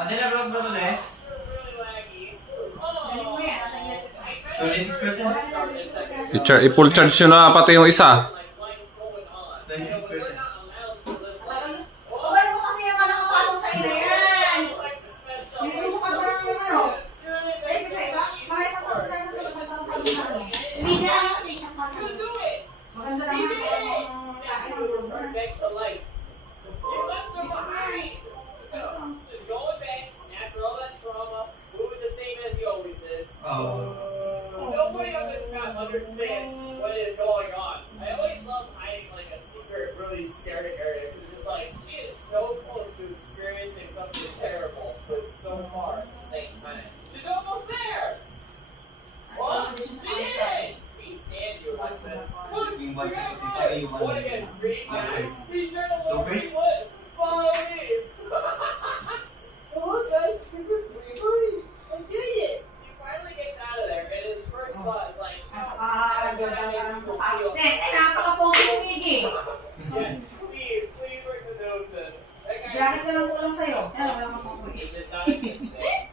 Ano na vlog naman eh? 26%? I-full charge nyo na pati yung isa. 26%. Okay mo kasi yung nakapatong sa ina yan. Hindi mo ka ba ng ano? Bakit ako sa hindi na ako sa isang patang. Maganda lang ang kain ng lumbar. Nobody on this map understands what is going on. I always love hiding like a secret, really scary area. It's just like she is so close to experiencing something terrible, but so far at the same time. She's almost there. What? She did it. We stand you like this. Look, Yung you're budget sa right. yung What again? Green guys. Be sure to look Lopez? what? Follow me. Come on, guys. Is it free buddy? I did it. He finally gets out of there, and his first thought is like, Ay, napaka-pogi yung Iggy. yes, please bring the nose in. That guy Jacket na lang ko lang sa'yo. Ay, wala kang pogi. is just not a kid today.